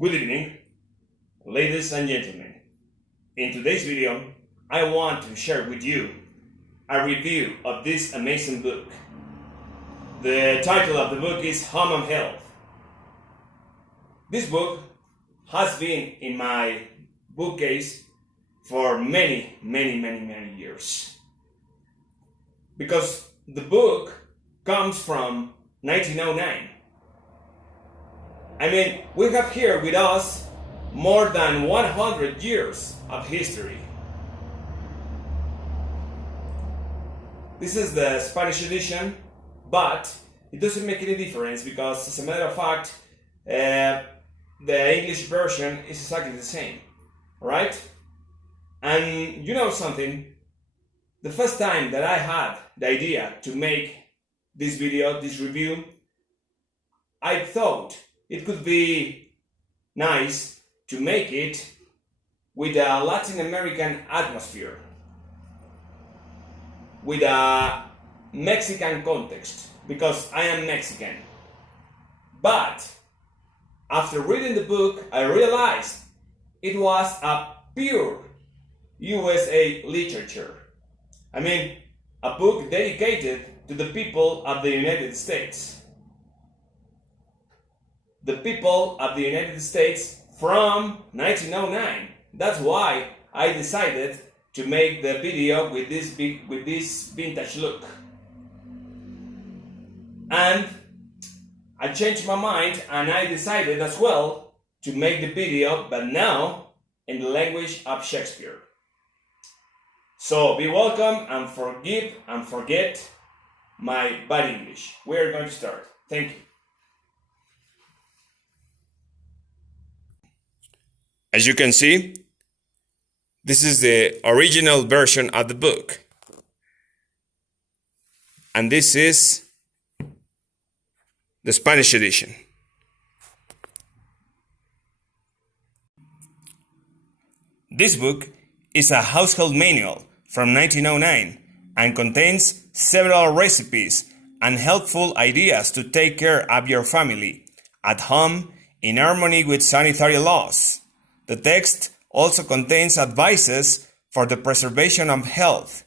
Good evening, ladies and gentlemen. In today's video, I want to share with you a review of this amazing book. The title of the book is Human Health. This book has been in my bookcase for many years. Because the book comes from 1909. I mean, we have here with us more than 100 years of history. This is the Spanish edition, but it doesn't make any difference because, as a matter of fact, the English version is exactly the same, right? And you know something? The first time that I had the idea to make this video, this review, I thought it could be nice to make it with a Latin American atmosphere, with a Mexican context, because I am Mexican. But after reading the book, I realized it was a pure USA literature. I mean, a book dedicated to the people of the United States. The people of the United States from 1909. That's why I decided to make the video with this vintage look. And I changed my mind and I decided as well to make the video, but now in the language of Shakespeare. So be welcome and forgive and forget my bad English. We're going to start. Thank you. As you can see, this is the original version of the book. And this is the Spanish edition. This book is a household manual from 1909 and contains several recipes and helpful ideas to take care of your family at home in harmony with sanitary laws. The text also contains advices for the preservation of health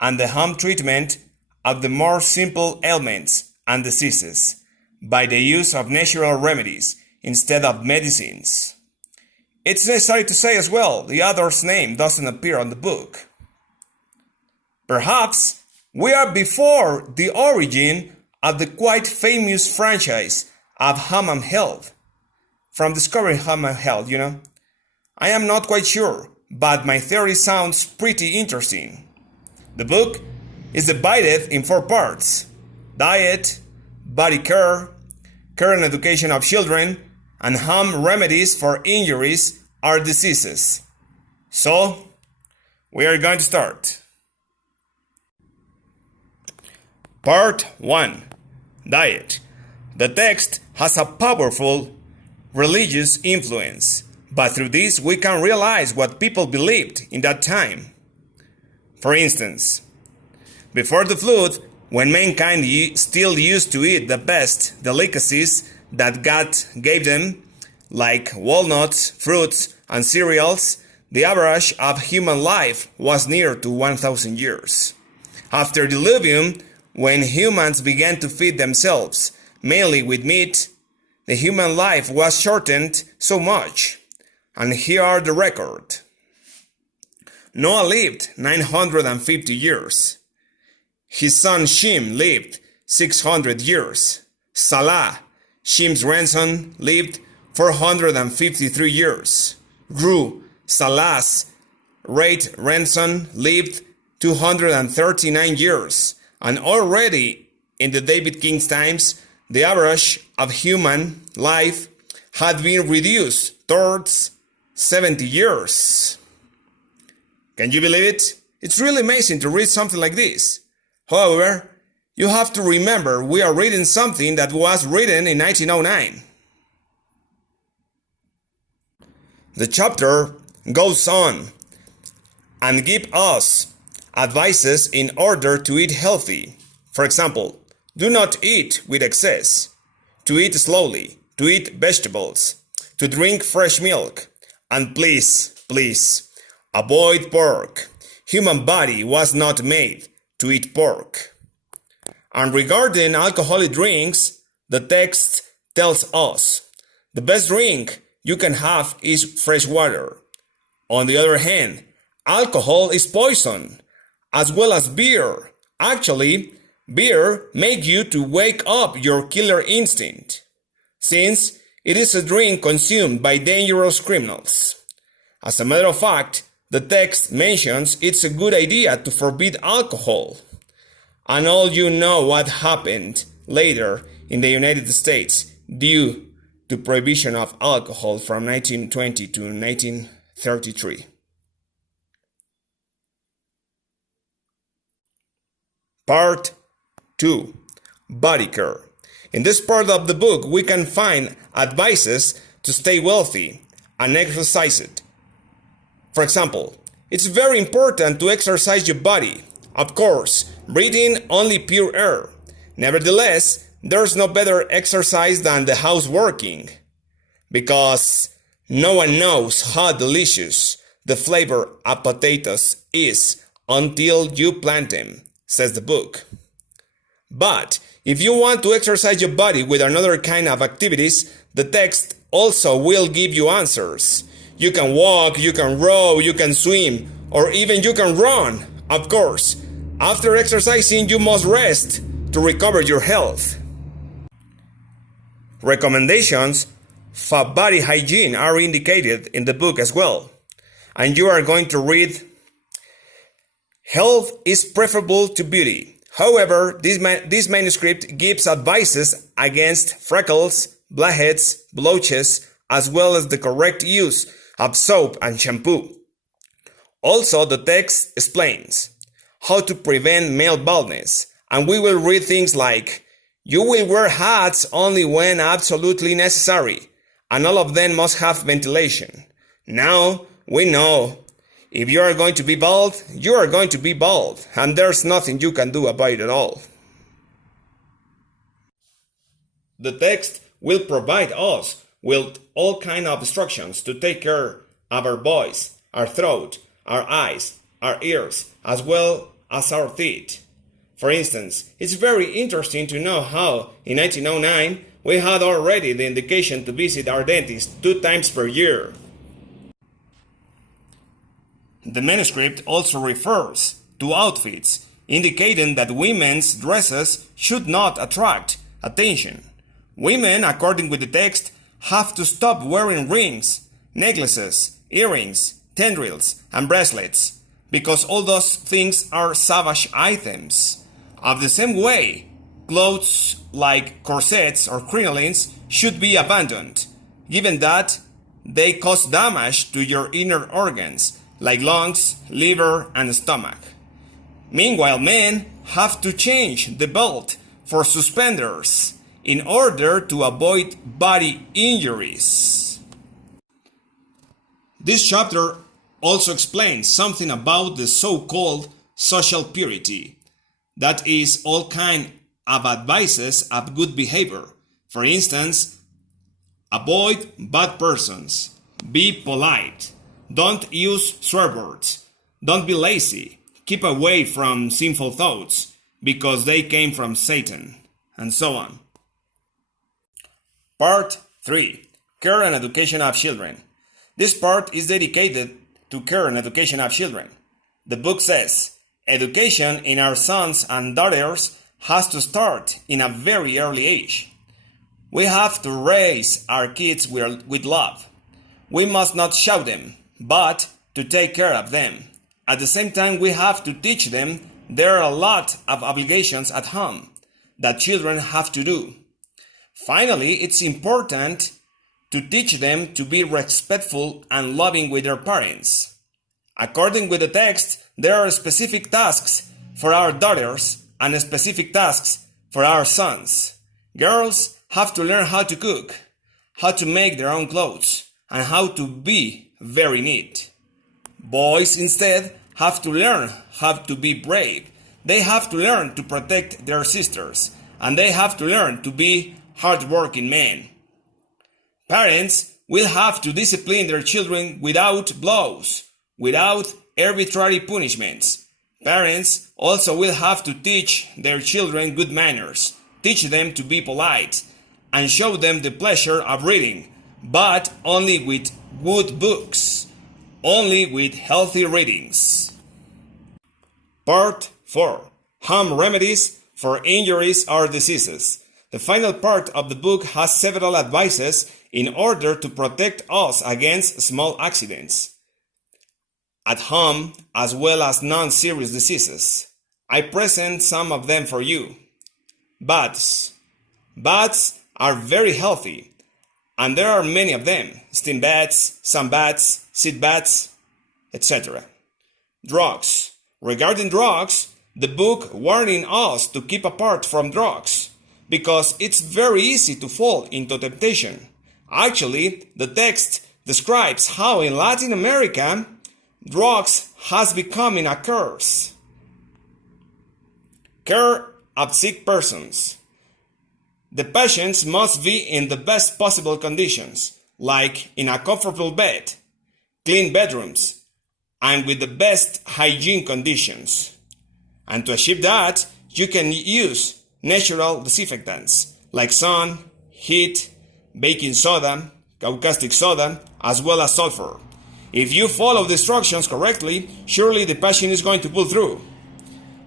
and the home treatment of the more simple ailments and diseases by the use of natural remedies instead of medicines. It's necessary to say as well, the author's name doesn't appear on the book. Perhaps we are before the origin of the quite famous franchise of Human Health. From discovering Human Health, you know. I am not quite sure, but my theory sounds pretty interesting. The book is divided in 4 parts: diet, body care, care and education of children, and home remedies for injuries or diseases. So, we are going to start. Part 1. Diet. The text has a powerful religious influence, but through this we can realize what people believed in that time. For instance, before the flood, when mankind still used to eat the best delicacies that God gave them, like walnuts, fruits, and cereals, the average of human life was near to 1,000 years. After the diluvium, when humans began to feed themselves, mainly with meat, the human life was shortened so much. And here are the record. Noah lived 950 years. His son Shem lived 600 years. Salah, Shem's grandson, lived 453 years. Ru, Salah's great grandson, lived 239 years. And already in the David King's times, the average of human life had been reduced towards 70 years. Can you believe it? It's really amazing to read something like this. However, you have to remember we are reading something that was written in 1909. The chapter goes on and gives us advices in order to eat healthy. For example, do not eat with excess, to eat slowly, to eat vegetables, to drink fresh milk. And please, please, avoid pork. Human body was not made to eat pork. And regarding alcoholic drinks, the text tells us the best drink you can have is fresh water. On the other hand, alcohol is poison, as well as beer. Actually, beer makes you to wake up your killer instinct, since it is a drink consumed by dangerous criminals. As a matter of fact, the text mentions it's a good idea to forbid alcohol. And all you know what happened later in the United States due to prohibition of alcohol from 1920 to 1933. Part 2. Body care. In this part of the book, we can find advices to stay wealthy and exercise it. For example, it's very important to exercise your body. Of course, breathing only pure air. Nevertheless, there's no better exercise than the houseworking, because no one knows how delicious the flavor of potatoes is until you plant them, says the book. But if you want to exercise your body with another kind of activities, the text also will give you answers. You can walk, you can row, you can swim, or even you can run. Of course, after exercising, you must rest to recover your health. Recommendations for body hygiene are indicated in the book as well. And you are going to read, health is preferable to beauty. However, this manuscript gives advices against freckles, blackheads, blotches, as well as the correct use of soap and shampoo. Also, the text explains how to prevent male baldness, and we will read things like, you will wear hats only when absolutely necessary, and all of them must have ventilation. Now, we know, if you are going to be bald, you are going to be bald, and there's nothing you can do about it at all. The text will provide us with all kinds of instructions to take care of our voice, our throat, our eyes, our ears, as well as our teeth. For instance, it's very interesting to know how, in 1909, we had already the indication to visit our dentist 2 times per year. The manuscript also refers to outfits, indicating that women's dresses should not attract attention. Women, according with the text, have to stop wearing rings, necklaces, earrings, tendrils, and bracelets, because all those things are savage items. Of the same way, clothes like corsets or crinolines should be abandoned, given that they cause damage to your inner organs, like lungs, liver, and stomach. Meanwhile, men have to change the belt for suspenders in order to avoid body injuries. This chapter also explains something about the so-called social purity. That is all kind of advices of good behavior. For instance, avoid bad persons, be polite, don't use swear words, don't be lazy, keep away from sinful thoughts, because they came from Satan, and so on. Part 3. Care and Education of Children. This part is dedicated to care and education of children. The book says, education in our sons and daughters has to start in a very early age. We have to raise our kids with love. We must not shout them, but to take care of them. At the same time, we have to teach them there are a lot of obligations at home that children have to do. Finally, it's important to teach them to be respectful and loving with their parents. According with the text, there are specific tasks for our daughters and specific tasks for our sons. Girls have to learn how to cook, how to make their own clothes, and how to be very neat. Boys instead have to learn how to be brave. They have to learn to protect their sisters, and they have to learn to be hard-working men. Parents will have to discipline their children without blows, without arbitrary punishments. Parents also will have to teach their children good manners, teach them to be polite, and show them the pleasure of reading, but only with good books, only with healthy readings. Part 4. Home Remedies for Injuries or Diseases. The final part of the book has several advices in order to protect us against small accidents at home as well as non-serious diseases. I present some of them for you. Baths. Baths are very healthy, and there are many of them: steam baths, sun baths, seat baths, etc. Drugs. Regarding drugs, the book warning us to keep apart from drugs, because it's very easy to fall into temptation. Actually, the text describes how in Latin America, drugs has become a curse. Care of sick persons. The patients must be in the best possible conditions, like in a comfortable bed, clean bedrooms, and with the best hygiene conditions. And to achieve that, you can use natural disinfectants like sun, heat, baking soda, caustic soda, as well as sulfur. If you follow the instructions correctly, surely the patient is going to pull through.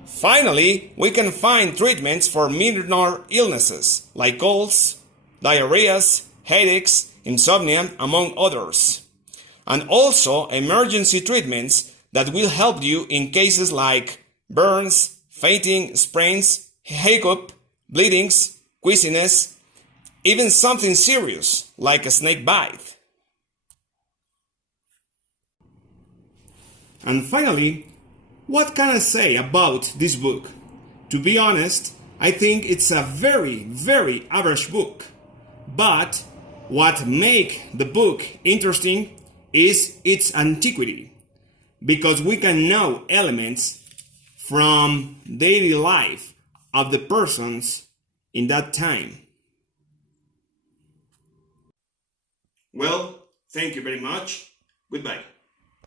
Finally, we can find treatments for minor illnesses like colds, diarrheas, headaches, insomnia, among others. And also emergency treatments that will help you in cases like burns, fainting, sprains, hiccup, bleedings, queasiness, even something serious like a snake bite. And finally, what can I say about this book? To be honest, I think it's a very, very average book. But what makes the book interesting is its antiquity, because we can know elements from daily life of the persons in that time. Well, thank you very much. Goodbye.